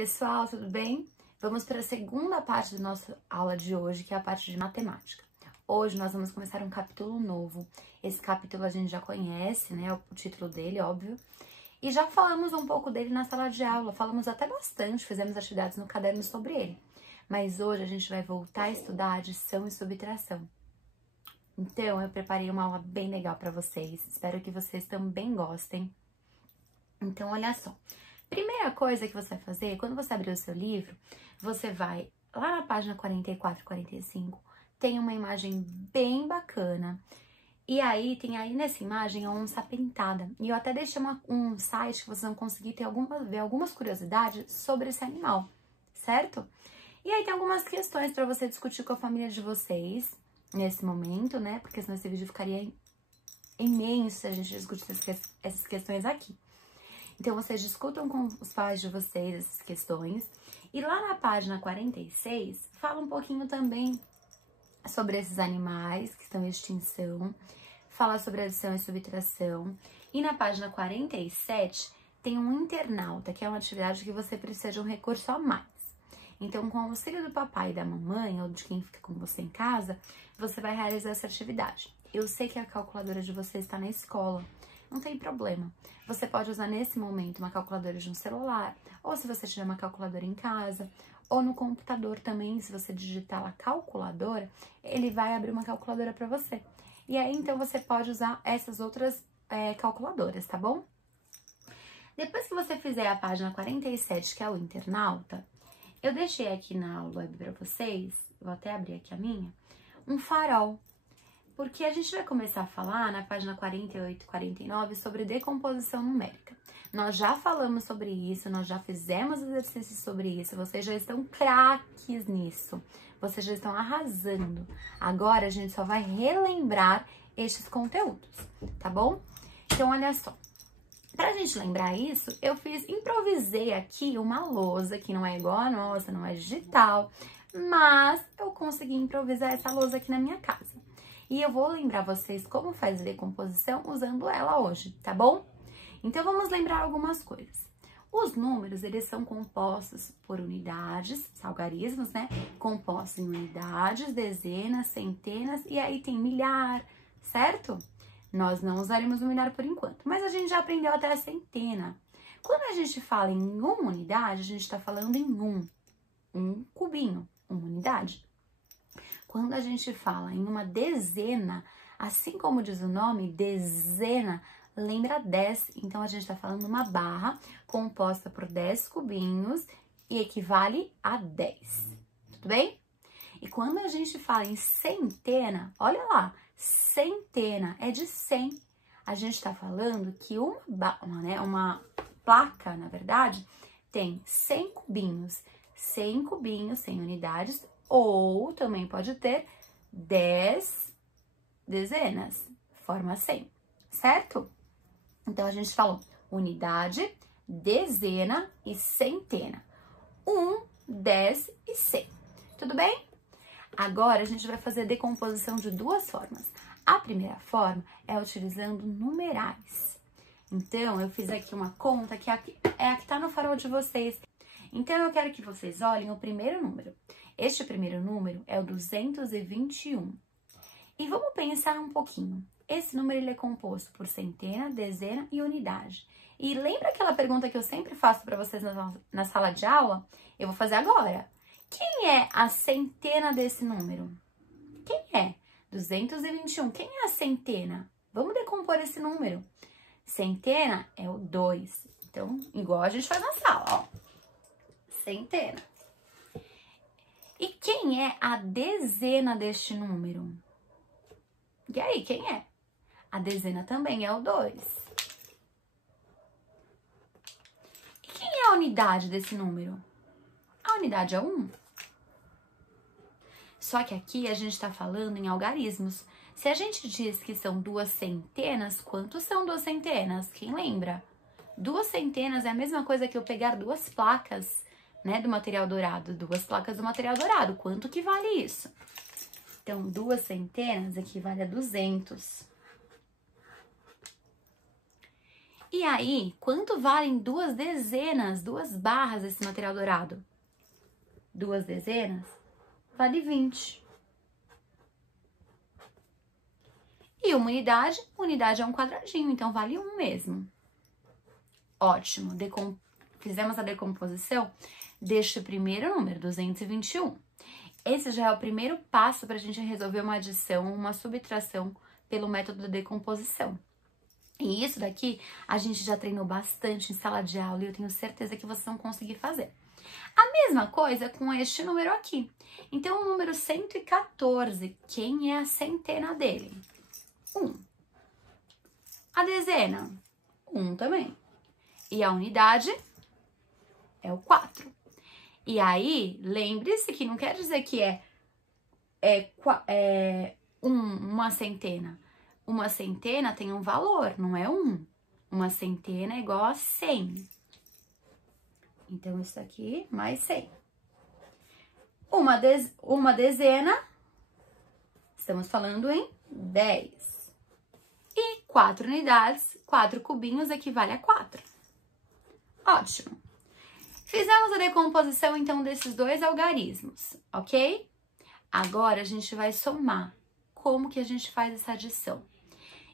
pessoal, tudo bem? Vamos para a segunda parte da nossa aula de hoje, que é a parte de matemática. Hoje nós vamos começar um capítulo novo. Esse capítulo a gente já conhece, né? O título dele, óbvio. E já falamos um pouco dele na sala de aula, falamos até bastante, fizemos atividades no caderno sobre ele. Mas hoje a gente vai voltar a estudar adição e subtração. Então, eu preparei uma aula bem legal para vocês. Espero que vocês também gostem. Então, olha só. Primeira coisa que você vai fazer, quando você abrir o seu livro, você vai lá na página 44 e 45, tem uma imagem bem bacana. E aí, tem aí nessa imagem a onça pintada. E eu até deixei um site que vocês vão conseguir ver algumas curiosidades sobre esse animal, certo? E aí tem algumas questões para você discutir com a família de vocês nesse momento, né? Porque senão esse vídeo ficaria imenso se a gente discutisse essas questões aqui. Então, vocês discutam com os pais de vocês essas questões. E lá na página 46, fala um pouquinho também sobre esses animais que estão em extinção. Fala sobre adição e subtração. E na página 47, tem um internauta, que é uma atividade que você precisa de um recurso a mais. Então, com o auxílio do papai e da mamãe, ou de quem fica com você em casa, você vai realizar essa atividade. Eu sei que a calculadora de vocês está na escola. Não tem problema. Você pode usar nesse momento uma calculadora de um celular, ou se você tiver uma calculadora em casa, ou no computador também, se você digitar lá calculadora, ele vai abrir uma calculadora para você. E aí, então, você pode usar essas outras calculadoras, tá bom? Depois que você fizer a página 47, que é o internauta, eu deixei aqui na aula web para vocês, vou até abrir aqui a minha, um farol. Porque a gente vai começar a falar na página 48 e 49 sobre decomposição numérica. Nós já falamos sobre isso, nós já fizemos exercícios sobre isso, vocês já estão craques nisso, vocês já estão arrasando. Agora a gente só vai relembrar estes conteúdos, tá bom? Então, olha só. Pra gente lembrar isso, improvisei aqui uma lousa que não é igual a nossa, não é digital, mas eu consegui improvisar essa lousa aqui na minha casa. E eu vou lembrar vocês como faz decomposição usando ela hoje, tá bom? Então, vamos lembrar algumas coisas. Os números, eles são compostos por unidades, algarismos, né? Compostos em unidades, dezenas, centenas e aí tem milhar, certo? Nós não usaremos o milhar por enquanto, mas a gente já aprendeu até a centena. Quando a gente fala em uma unidade, a gente está falando em um cubinho, uma unidade. Quando a gente fala em uma dezena, assim como diz o nome, dezena, lembra 10. Então, a gente está falando uma barra composta por 10 cubinhos e equivale a 10. Tudo bem? E quando a gente fala em centena, olha lá, centena é de 100. A gente está falando que uma placa, na verdade, tem 100 cubinhos. 100 cubinhos, 100 unidades, ou também pode ter 10 dezenas, forma 100, certo? Então, a gente falou unidade, dezena e centena. 1, 10 e 100. Tudo bem? Agora, a gente vai fazer a decomposição de duas formas. A primeira forma é utilizando numerais. Então, eu fiz aqui uma conta que é a que está no farol de vocês. Então, eu quero que vocês olhem o primeiro número. Este primeiro número é o 221. E vamos pensar um pouquinho. Esse número ele é composto por centena, dezena e unidade. E lembra aquela pergunta que eu sempre faço para vocês na sala de aula? Eu vou fazer agora. Quem é a centena desse número? Quem é? 221. Quem é a centena? Vamos decompor esse número. Centena é o 2. Então, igual a gente faz na sala, ó. Centena. E quem é a dezena deste número? E aí, quem é? A dezena também é o 2. E quem é a unidade desse número? A unidade é 1. Só que aqui a gente está falando em algarismos. Se a gente diz que são 2 centenas, quantos são 2 centenas? Quem lembra? 2 centenas é a mesma coisa que eu pegar 2 placas, né, do material dourado, 2 placas do material dourado. Quanto que vale isso? Então, 2 centenas equivale a 200. E aí, quanto valem 2 dezenas, 2 barras desse material dourado? 2 dezenas vale 20. E uma unidade é um quadradinho, então vale 1 mesmo. Ótimo, fizemos a decomposição deste primeiro número, 221. Esse já é o primeiro passo para a gente resolver uma adição, uma subtração pelo método da decomposição. E isso daqui a gente já treinou bastante em sala de aula e eu tenho certeza que vocês vão conseguir fazer. A mesma coisa com este número aqui. Então, o número 114, quem é a centena dele? 1. A dezena? 1 também. E a unidade? É o 4. E aí, lembre-se que não quer dizer que uma centena. Uma centena tem um valor, não é 1. Uma centena é igual a 100. Então, isso aqui mais 100. Uma dezena, estamos falando em 10. E 4 unidades, 4 cubinhos equivale a 4. Ótimo. Fizemos a decomposição, então, desses 2 algarismos, ok? Agora, a gente vai somar. Como que a gente faz essa adição?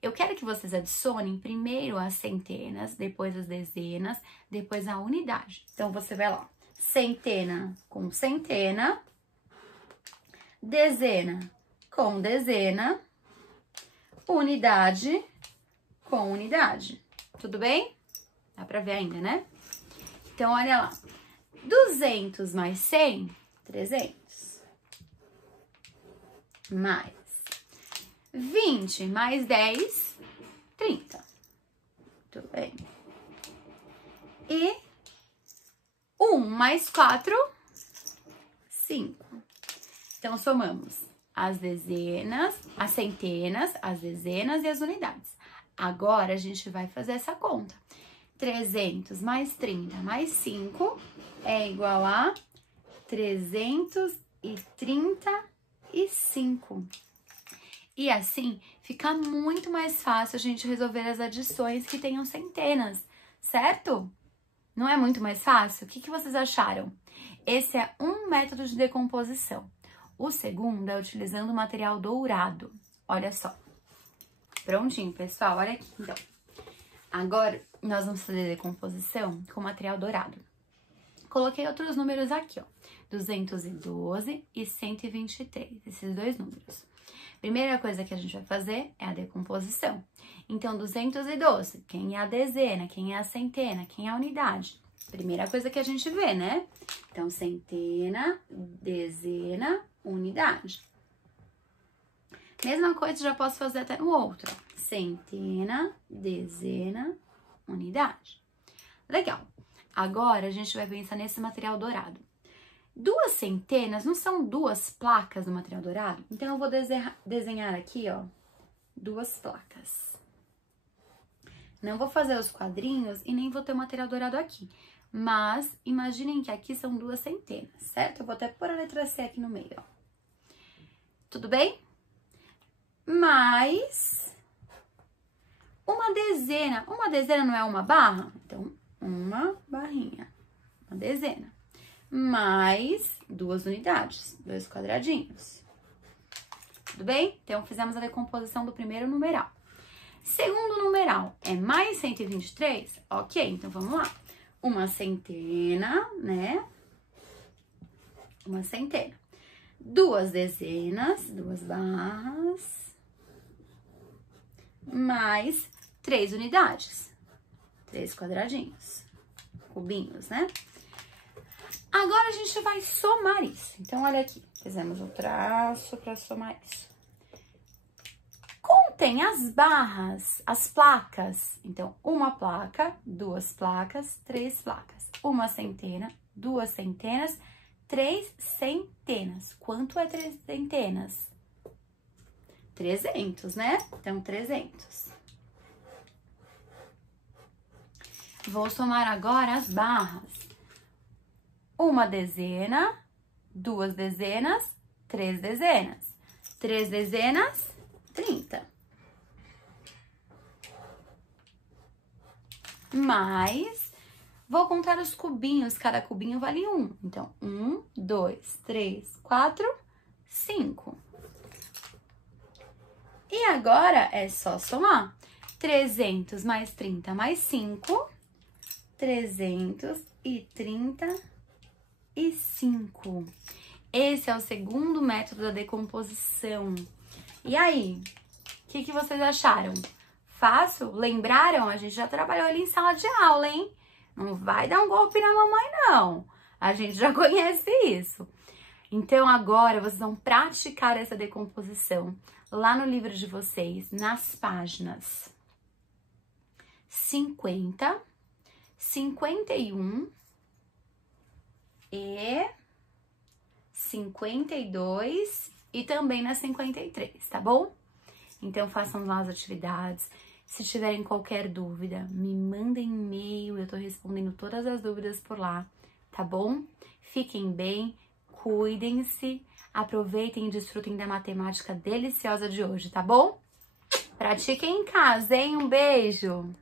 Eu quero que vocês adicionem primeiro as centenas, depois as dezenas, depois a unidade. Então, você vai lá, centena com centena, dezena com dezena, unidade com unidade. Tudo bem? Dá pra ver ainda, né? Então, olha lá. 200 mais 100, 300. Mais 20 mais 10, 30. Tudo bem? E 1 mais 4, 5. Então, somamos as dezenas, as centenas, as dezenas e as unidades. Agora, a gente vai fazer essa conta. 300 mais 30 mais 5 é igual a 335. E assim, fica muito mais fácil a gente resolver as adições que tenham centenas, certo? Não é muito mais fácil? O que vocês acharam? Esse é um método de decomposição. O segundo é utilizando o material dourado. Olha só. Prontinho, pessoal? Olha aqui, então. Agora, nós vamos fazer decomposição com material dourado. Coloquei outros números aqui, ó. 212 e 123, esses 2 números. Primeira coisa que a gente vai fazer é a decomposição. Então, 212, quem é a dezena, quem é a centena, quem é a unidade? Primeira coisa que a gente vê, né? Então, centena, dezena, unidade. Mesma coisa, já posso fazer até no outro. Centena, dezena, unidade. Legal. Agora, a gente vai pensar nesse material dourado. 2 centenas não são 2 placas do material dourado? Então, eu vou desenhar aqui, ó, 2 placas. Não vou fazer os quadrinhos e nem vou ter o material dourado aqui. Mas, imaginem que aqui são 2 centenas, certo? Eu vou até pôr a letra C aqui no meio, ó. Tudo bem? Mais uma dezena. Uma dezena não é uma barra? Então, uma barrinha. Uma dezena. Mais 2 unidades, 2 quadradinhos. Tudo bem? Então, fizemos a decomposição do primeiro numeral. Segundo numeral é mais 123? Ok, então vamos lá. Uma centena, né? Uma centena. 2 dezenas, 2 barras, mais 3 unidades. 3 quadradinhos, cubinhos, né? Agora, a gente vai somar isso. Então, olha aqui. Fizemos o traço para somar isso. Contém as barras, as placas. Então, uma placa, 2 placas, 3 placas. Uma centena, 2 centenas, 3 centenas. Quanto é 3 centenas? 300, né? Então, 300. Vou somar agora as barras. Uma dezena, 2 dezenas, 3 dezenas. 3 dezenas, 30. mais... Vou contar os cubinhos, cada cubinho vale 1. Então, 1, 2, 3, 4, 5. E agora é só somar. 300 mais 30 mais 5, 335. Esse é o segundo método da decomposição. E aí, o que vocês acharam? Fácil? Lembraram? A gente já trabalhou ali em sala de aula, hein? Não vai dar um golpe na mamãe, não. A gente já conhece isso. Então, agora, vocês vão praticar essa decomposição lá no livro de vocês, nas páginas 50, 51 e 52 e também na 53, tá bom? Então, façam lá as atividades. Se tiverem qualquer dúvida, me mandem e-mail, eu tô respondendo todas as dúvidas por lá, tá bom? Fiquem bem, cuidem-se, aproveitem e desfrutem da matemática deliciosa de hoje, tá bom? Pratiquem em casa, hein? Um beijo!